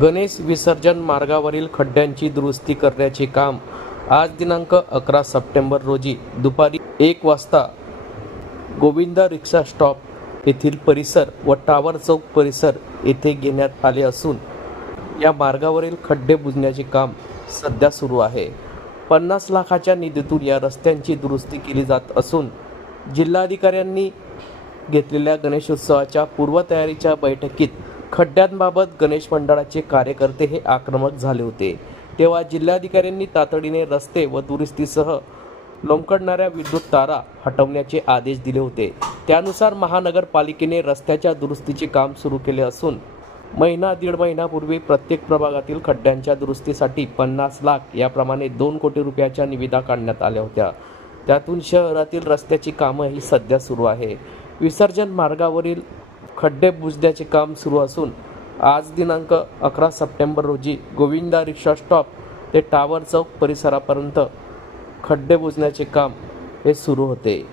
गणेश विसर्जन मार्गावरील खड्ड्यांची दुरुस्ती करण्याचे काम आज दिनांक अकरा सप्टेंबर रोजी दुपारी एक वाजता गोविंदा रिक्षा स्टॉप येथील परिसर व टावर चौक परिसर येथे घेण्यात आले असून या मार्गावरील खड्डे बुजण्याचे काम सध्या सुरू आहे. पन्नास लाखाच्या निधीतून या रस्त्यांची दुरुस्ती केली जात असून जिल्हाधिकाऱ्यांनी घेतलेल्या गणेशोत्सवाच्या पूर्वतयारीच्या बैठकीत खड्ड्यांबाबत गणेश मंडळाचे कार्यकर्ते हे आक्रमक झाले होते. तेव्हा जिल्हाधिकाऱ्यांनी तातडीने रस्ते व दुरुस्तीसह लोंबकळणाऱ्या विद्युत तारा हटवण्याचे आदेश दिले होते. त्यानुसार महानगरपालिकेने रस्त्याच्या दुरुस्तीचे काम सुरू केले असून महिना दीड महिन्यापूर्वी प्रत्येक प्रभागातील खड्ड्यांच्या दुरुस्तीसाठी पन्नास लाख याप्रमाणे दोन कोटी रुपयाच्या निविदा काढण्यात आल्या होत्या. त्यातून शहरातील रस्त्याची कामं ही सध्या सुरू आहे. विसर्जन मार्गावरील खड्डे बुजण्याचे काम सुरू असून आज दिनांक अकरा सप्टेंबर रोजी गोविंदा रिक्षा स्टॉप ते टावर चौक परिसरापर्यंत खड्डे बुजण्याचे काम हे सुरू होते.